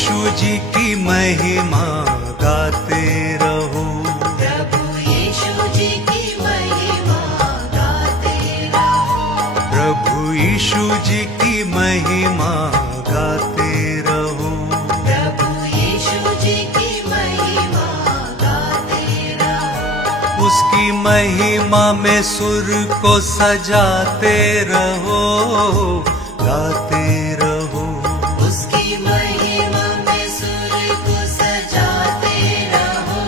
यीशु जी की महिमा गाते रहो। प्रभु यीशु जी की महिमा गाते रहो। प्रभु यीशु जी की महिमा गाते रहो। प्रभु यीशु जी की महिमा गाते रहो। उसकी महिमा में सुर को सजाते रहो, गाते रहो। उसकी महिमा में सुर को सजाते रहो,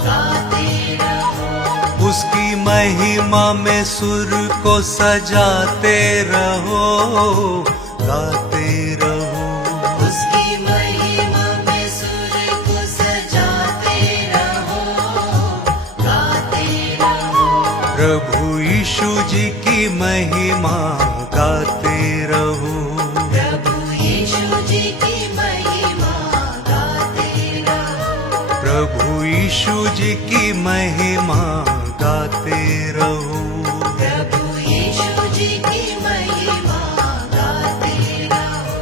गाते रहो। उसकी महिमा में सुर को सजाते रहो, गाते रहो। उसकी महिमा में सुर को सजाते रहो, गाते रहो। प्रभु यीशु जी की महिमा गाते रहो। प्रभु यीशु जी की महिमा गाते रहो। प्रभु यीशु जी की महिमा गाते रहो। प्रभु यीशु जी की महिमा गाते रहो।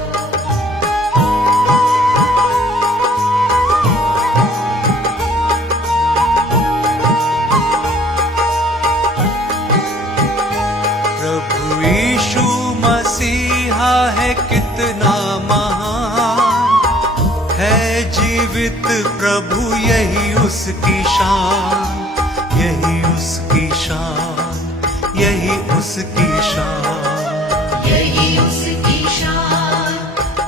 प्रभु यीशु मसीहा है कितना महान, है जीवित प्रभु यही उसकी शान, यही उसकी शान, यही उसकी शान। यही उसकी शान,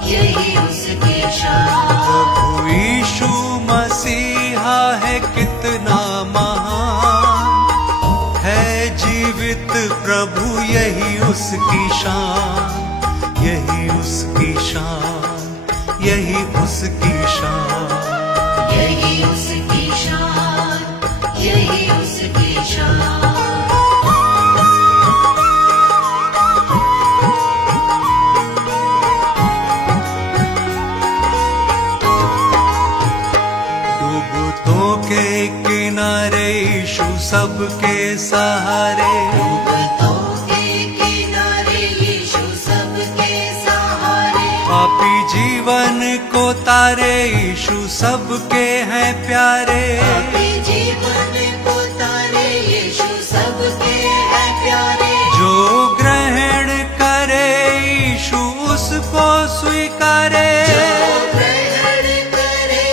यही उसकी शान। प्रभु यीशु मसीहा है कितना महान, है जीवित प्रभु यही उसकी शान, यही उसकी शान, यही उसकी शान। यही उसकी शान, यही उसकी शान। डूबतों के किनारे यीशु सबके सहारे, डूबतों के किनारे यीशु सबके सहारे। पापी जीवन को तारे यीशु सबके हैं प्यारे। पापी जीवन को तारे यीशु सबके हैं प्यारे। जो ग्रहण करे यीशु उसको स्वीकारे। जो ग्रहण करे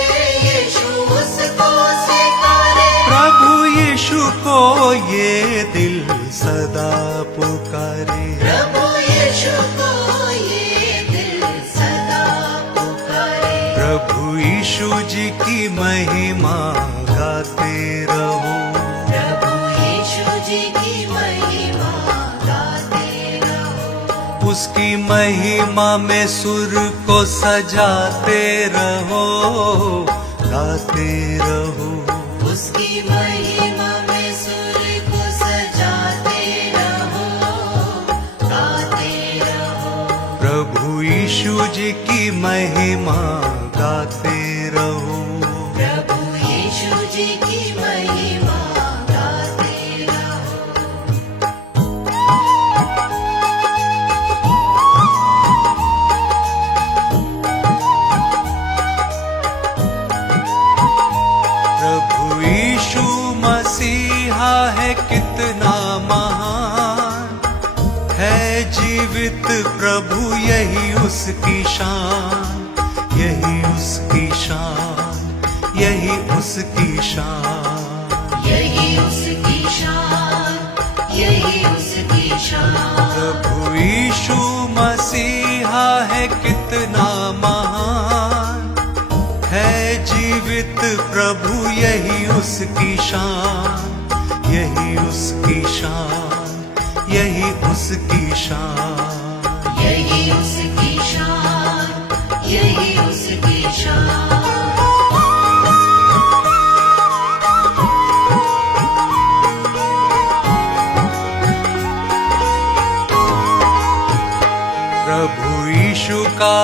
यीशु उसको स्वीकारे। प्रभु यीशु को ये दिल सदा पुकारे। प्रभु यीशु को ये दिल सदा पुकारे। प्रभु यीशु जी की महिमा गाते रहो। प्रभु यीशु जी की महिमा गाते रहो। उसकी महिमा में सुर को सजाते रहो, गाते रहो। उसकी महिमा में सुर को सजाते रहो, गाते रहो। प्रभु यीशु जी की महिमा गाते रहो। प्रभु यीशु जी की महिमा गाते रहो। प्रभु यीशु मसीहा है कितना महान, है जीवित प्रभु यही उसकी शान, यही उसकी शान, यही उसकी शान। यही उसकी शान, यही उसकी शान। प्रभु यीशु मसीहा है कितना महान, है जीवित प्रभु यही उसकी शान, यही उसकी शान, यही उसकी शान। यही उसकी शान, यही उसकी शान। प्रभु यीशु का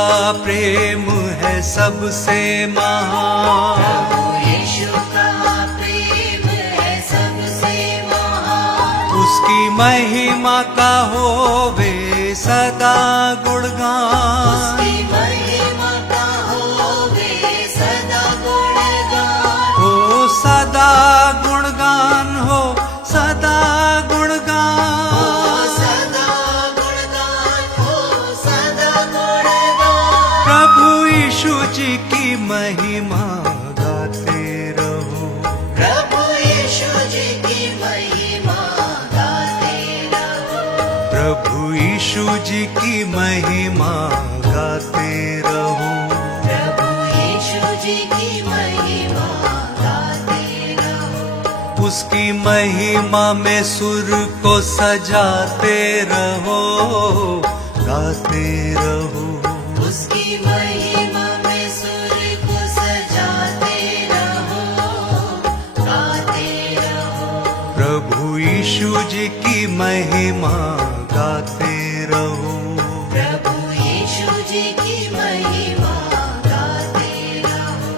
प्रेम है सबसे महान। प्रभु यीशु का प्रेम है सबसे महान। उसकी महिमा का होवे सदा गुणगान। उसकी महिमा का हो सदा गुणगान हो सदा गुणगान, सदा गुणगान हो सदा गुणगान। प्रभु यीशु जी की महिमा गाते रहो, प्रभु यीशु जी की महिमा गाते रहो, प्रभु यीशु जी की महिमा गाते रहो। प्रभु यीशु जी की महिमा गाते रहो, उसकी महिमा में सुर को सजाते रहो, गाते रहो। उसकी महिमा में सुर को सजाते रहो, गाते रहो, प्रभु यीशु जी की महिमा गाते रहो। प्रभु यीशु जी की महिमा गाते रहो।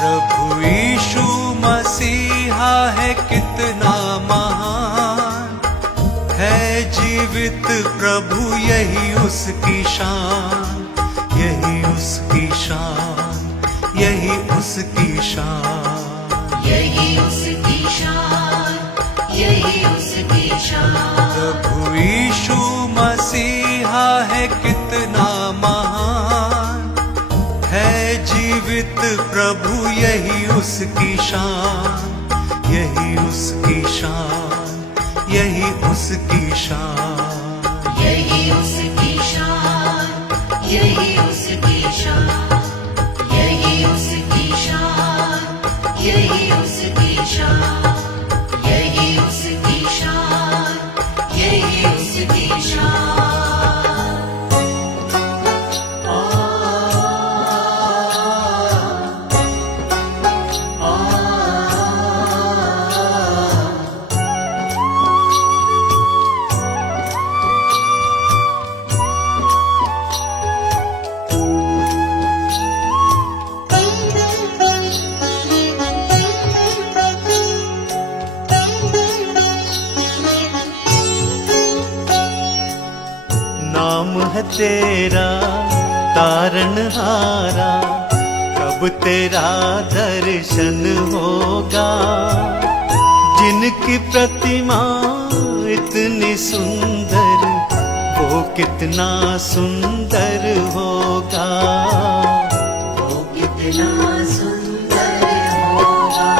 प्रभु यीशु मसीहा है कितना महान, है जीवित प्रभु यही उसकी शान, यही उसकी शान, यही उसकी शान। यही उसकी शान, यही उसकी शान। प्रभु यीशु मसीहा है कितना महान, है जीवित प्रभु यही उसकी शान, यही उसकी शान, यही उसकी शान। यही उसकी शान, यही उसकी शान, यही उसकी शान, यही उसकी शान, यही उसकी शान, यही उसकी शान। नाम है तेरा तारणहारा, कब तेरा दर्शन होगा। जिनकी प्रतिमा इतनी सुंदर, वो कितना सुंदर होगा, वो कितना सुंदर होगा।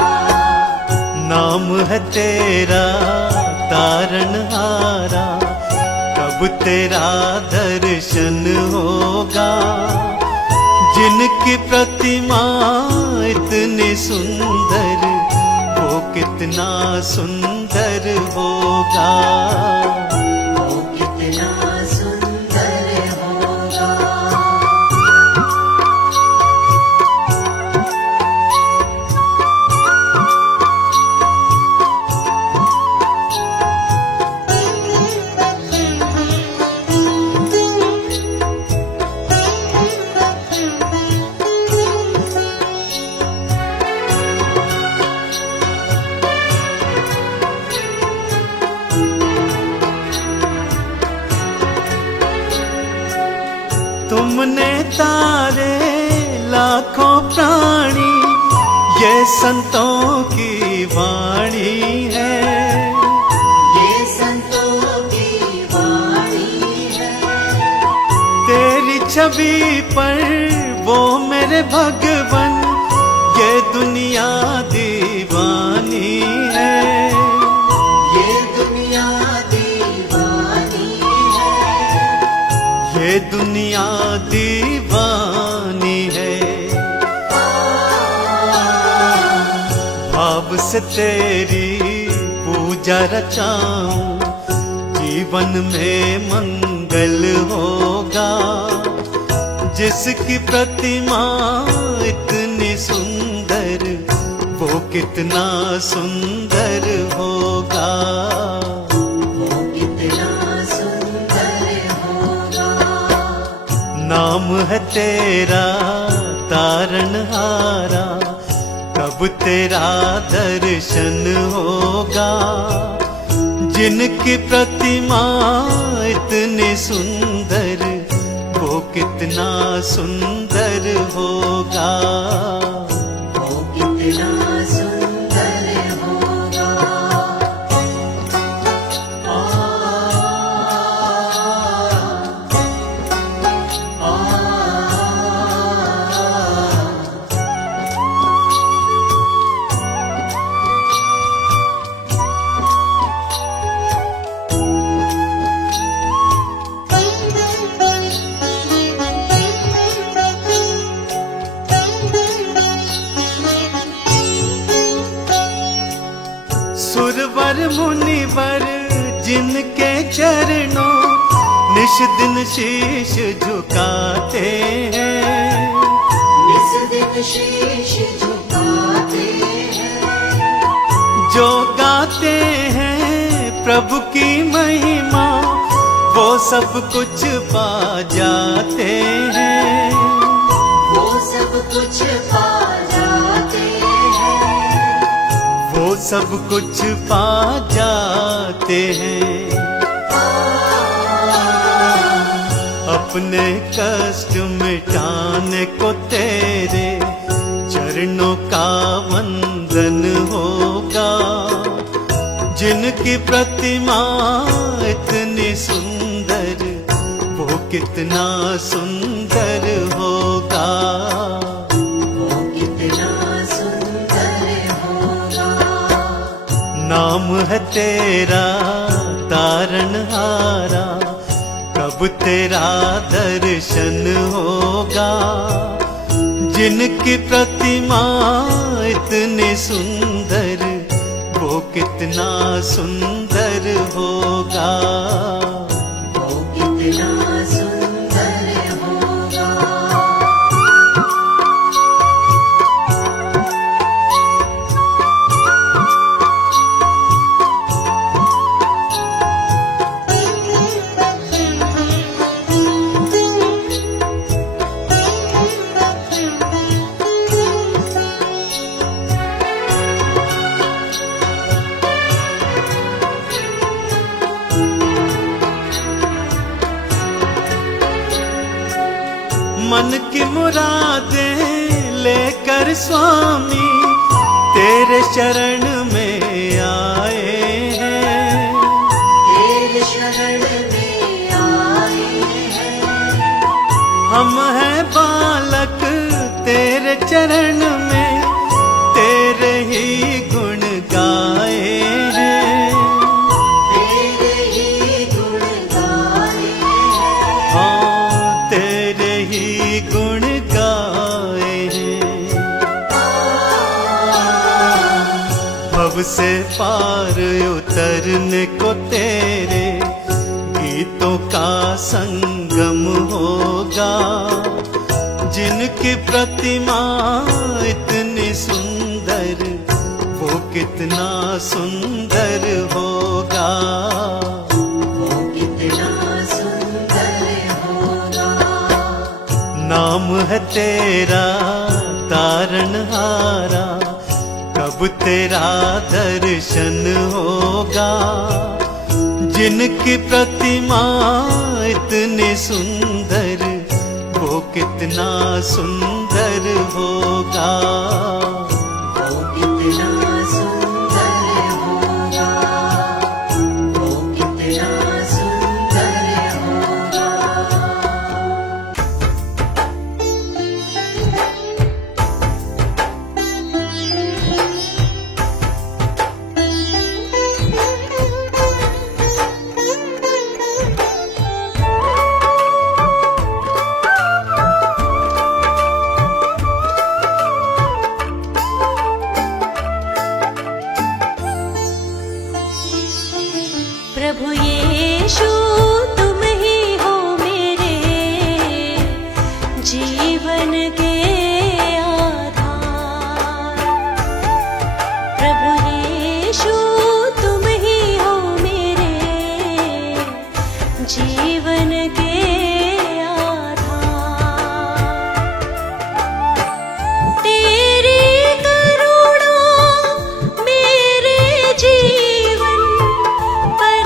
नाम है तेरा तारणहारा, कब तेरा दर्शन होगा। जिनकी प्रतिमा इतनी सुंदर, वो कितना सुंदर होगा, वो कितना सुंदर होगा। तुमने तारे लाखों प्राणी, ये संतों की वाणी है, ये संतों की वाणी है। तेरी छवि पर वो मेरे भगवन, ये दुनिया दीवानी है, ये दुनिया दीवानी है, ये दुनिया दीवानी है। भाव से तेरी पूजा रचाऊं, जीवन में मंगल होगा। जिसकी प्रतिमा इतनी सुंदर, वो कितना सुंदर होगा, वो कितना सुंदर होगा। नाम है तेरा तारणहारा, कब तेरा दर्शन होगा। जिनकी प्रतिमा इतनी सुंदर, वो कितना सुंदर होगा। वो कितना सुंदर होगा। सुरवर मुनिवर जिनके चरणों निश दिन शीश झुकाते हैं, निस दिन शीश झुकाते हैं। जो गाते हैं प्रभु की महिमा, वो सब कुछ पा जाते हैं। वो सब कुछ पा जाते हैं। वो सब कुछ पा जाते हैं। अपने कष्ट मिटाने को तेरे चरणों का वंदन होगा। जिनकी प्रतिमा इतनी सुंदर, वो कितना सुंदर होगा। वो कितना सुंदर होगा। नाम है तेरा तारणहारा, कब तेरा दर्शन होगा। जिनकी प्रतिमा इतनी सुंदर, वो कितना सुंदर होगा। वो कितना सुंदर होगा। मन की मुरादें लेकर स्वामी तेरे शरण में आए हैं। तेरे शरण में आए हैं। हम हैं बालक तेरे चरण में, तेरे ही गुण गाए हैं। तेरे ही गुण गाए हैं। हाँ, तेरे ही गुण गाए हैं। भव से पार उतरने को तेरे गीतों का संगम होगा। जिनकी प्रतिमा इतनी सुंदर, वो कितना सुंदर होगा। वो कितना सुंदर होगा। नाम है तेरा तारणहारा, कब तेरा दर्शन होगा। जिनकी प्रतिमा इतनी सुंदर, वो कितना सुंदर होगा। वो कितना सुंदर होगा। वो कितना सुंदर होगा। प्रभु यीशु तुम ही हो मेरे जीवन के आधार। प्रभु यीशु तुम ही हो मेरे जीवन के आधार। तेरी करुणा मेरे जीवन पर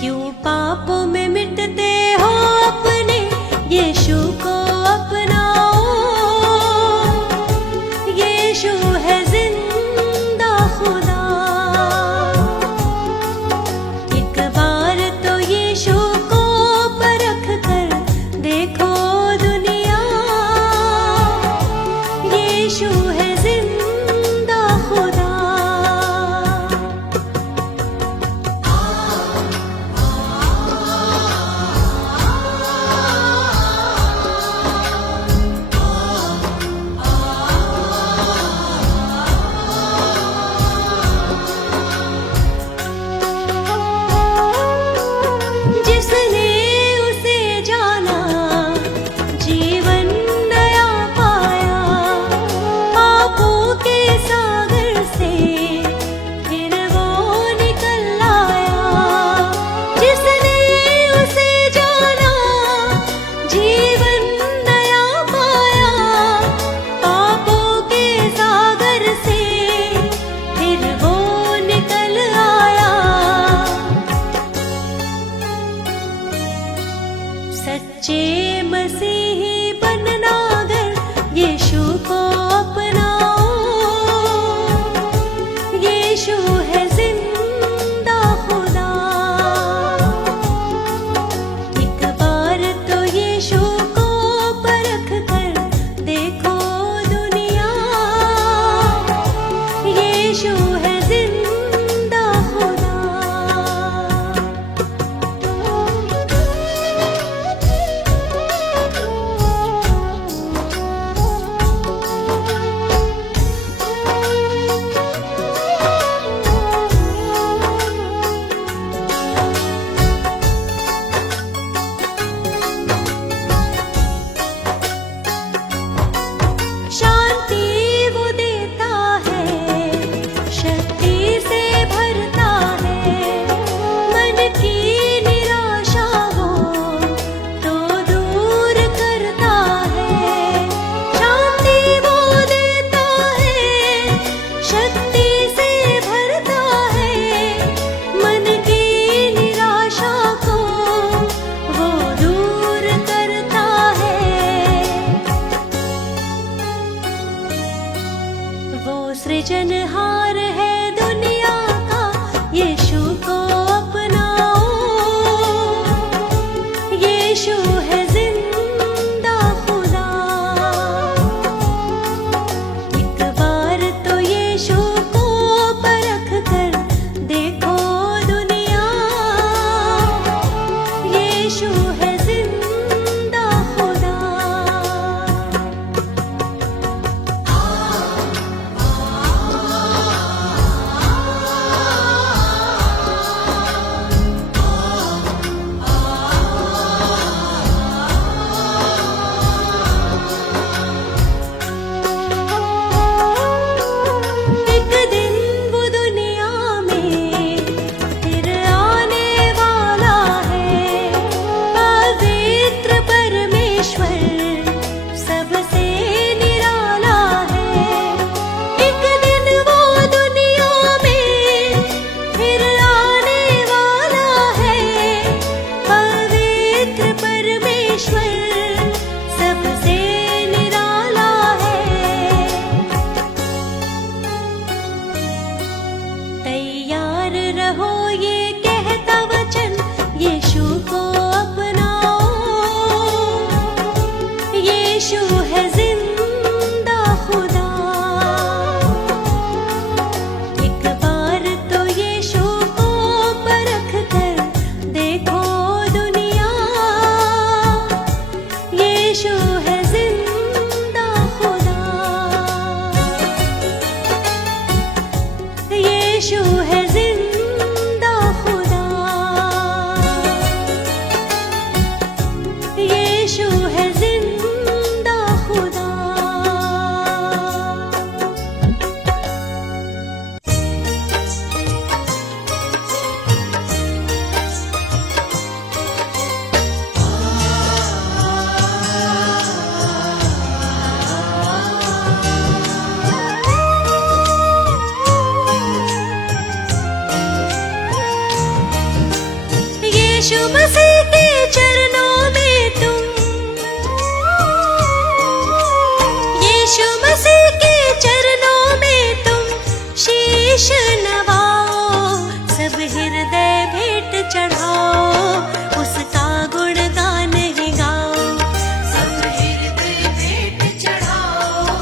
क्यों पापों में मिटते हो अपने, यीशु को अपनाओ। यीशु है जिंदा खुदा। एक बार तो यीशु को परख कर देखो दुनिया। यीशु है जिंदा खुदा। जिसने उसे जाना जीवन नया पाया। पापों के सागर से फिर वो निकल आया। जिसने उसे जाना जीवन नया पाया। पापों के सागर से फिर वो निकल आया। सच्चे मसीही बनना अगर यीशु को अपनाओ। यीशु है जिंदा खुदा। एक बार तो यीशु को परख कर देखो दुनिया। यीशु है जिंदा खुदा। यीशु मसीह के चरणों में तुम, यीशु मसीह के चरणों में तुम शीश नवाओ, सब हृदय भेंट चढ़ाओ, उसका गुणगान ही गाओ। सब हृदय भेंट चढ़ाओ,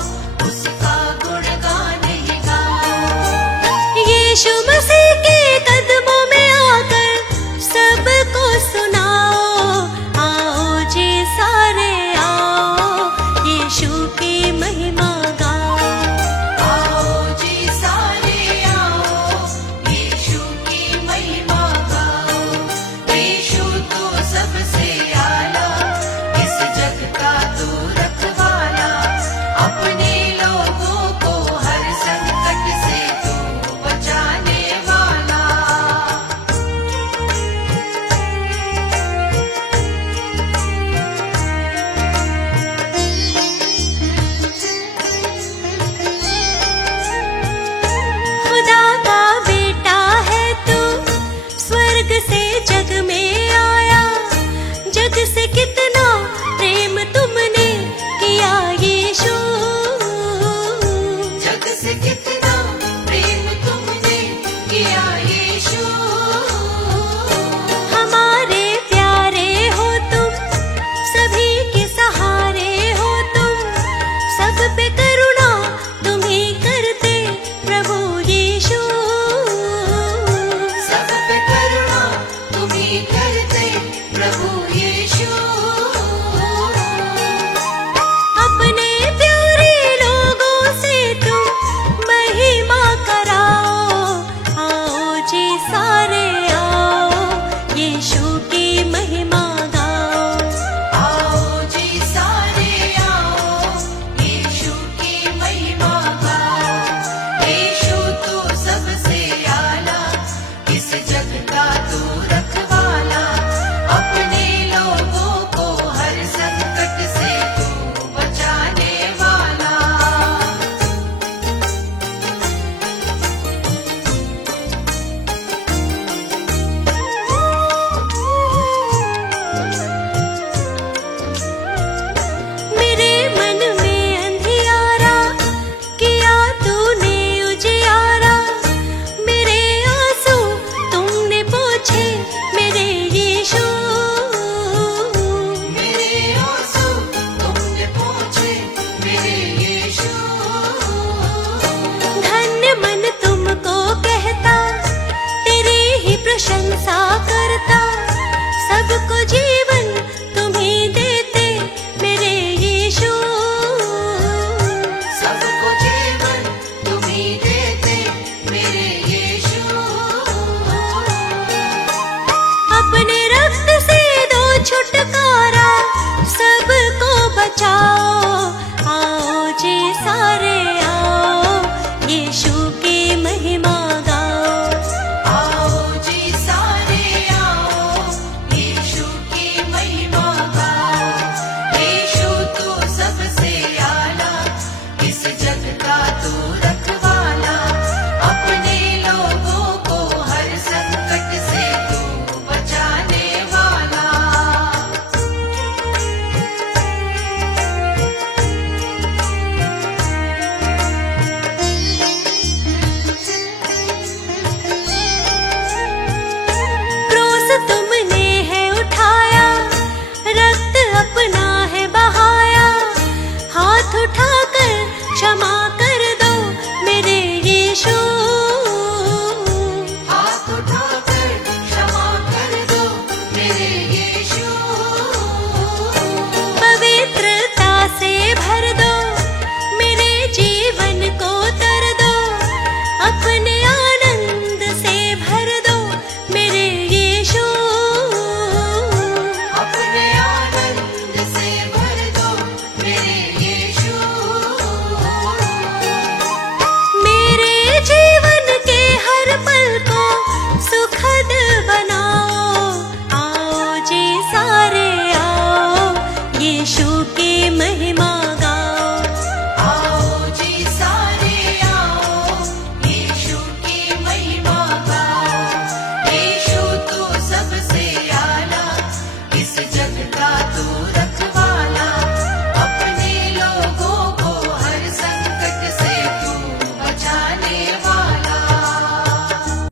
उसका गुणगान ही गाओ। यीशु मसीह के कदमों में आकर सबको सुनाओ, आओ जी सारे आओ, यीशु की महिमा गाओ। आओ जी सारे आओ, यीशु की महिमा गाओ। यीशु तो सबसे आला, इस जग का तो रखवाला, अपने लोगों को हर संकट से तो बचाने वाला। खुदा का बेटा है तू, स्वर्ग से जग में आया, जग से कितना प्रेम तुमने किया यीशु। जग से कितना प्रेम तुमने किया यीशु। हमारे प्यारे हो तुम, सभी के सहारे हो तुम, सब पे करुणा तुम ही करते प्रभु यीशु। सब पे करुणा तुम्ही करते प्रभु यीशु। अपने प्यारे लोगों से तुम महिमा कराओ, आओ जी सारे आओ, यीशु